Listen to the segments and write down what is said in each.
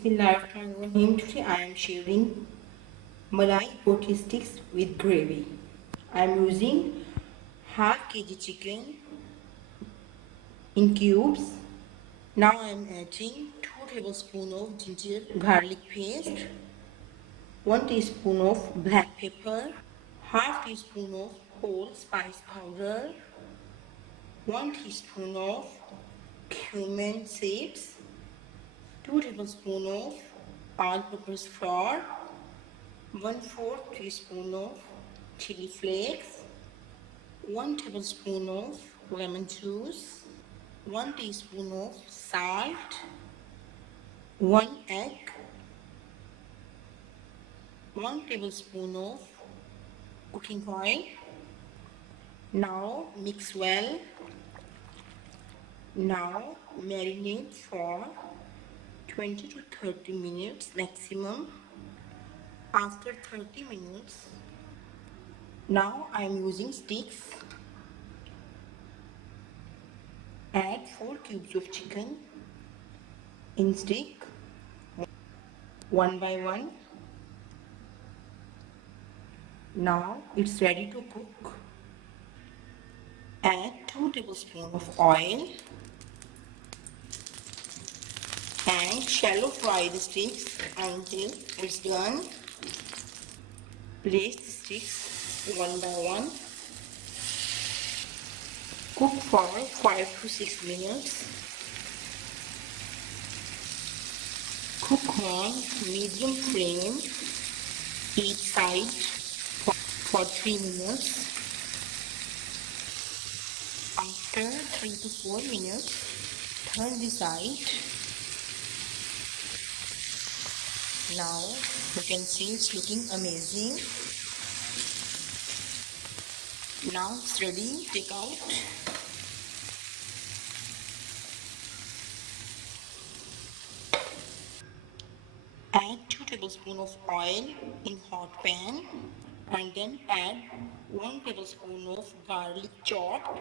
Bismillahirrahmanirrahim. Today I am sharing Malai roti sticks with gravy. I am using half kg chicken in cubes. Now I am adding 2 tablespoons of ginger garlic paste, 1 teaspoon of black pepper, half teaspoon of whole spice powder, 1 teaspoon of cumin seeds, 2 tablespoons of all-purpose flour, 1/4 teaspoon of chili flakes, 1 tablespoon of lemon juice, 1 teaspoon of salt, 1 egg, 1 tablespoon of cooking oil. Now mix well. Now marinate for 20 to 30 minutes maximum. After 30 minutes, now I am using sticks. Add 4 cubes of chicken in stick, one by one. Now it's ready to cook. Add 2 tablespoons of oil and shallow fry the sticks until it's done. Place the sticks one by one. Cook for 5 to 6 minutes. Cook on medium flame each side for 3 minutes. After 3 to 4 minutes, turn the side. Now you can see it's looking amazing. Now it's ready. Take out. Add 2 tablespoons of oil in hot pan and then add 1 tablespoon of garlic chopped.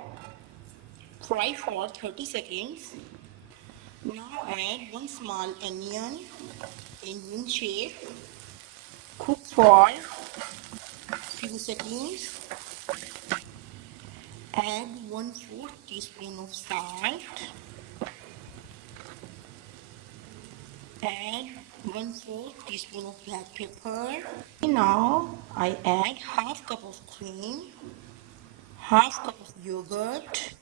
Fry for 30 seconds. Now add 1 small onion in ring shape. Cook for few seconds. Add 1/4 teaspoon of salt. Add 1/4 teaspoon of black pepper. Now I add half cup of cream, half cup of yogurt.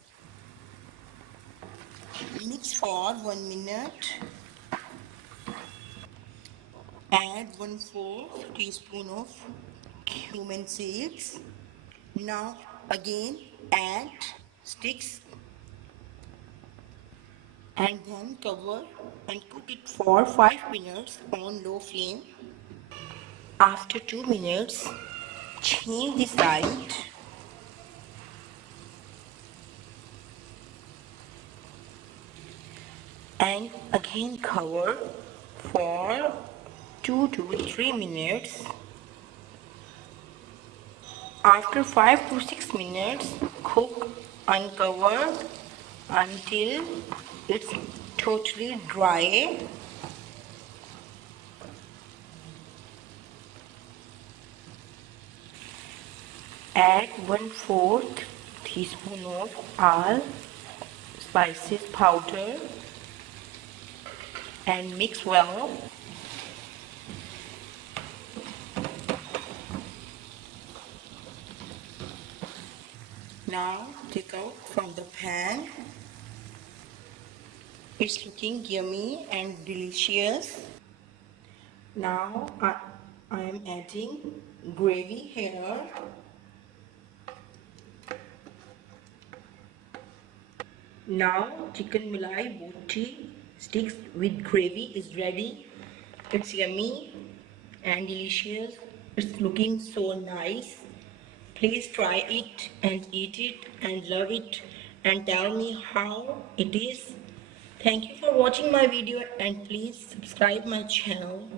Mix for 1 minute. Add 1/4 teaspoon of cumin seeds. Now again add sticks and then cover and cook it for 5 minutes on low flame. After 2 minutes, change the side. And again cover for 2 to 3 minutes. After 5 to 6 minutes, cook uncovered until it's totally dry. Add 1/4 teaspoon of all spices powder and mix well. Now take out from the pan. It's looking yummy and delicious. Now I am adding gravy here. Now chicken malai roti sticks with gravy is ready. It's yummy and delicious. It's looking so nice. Please try it and eat it and love it and tell me how it is. Thank you for watching my video and please subscribe my channel.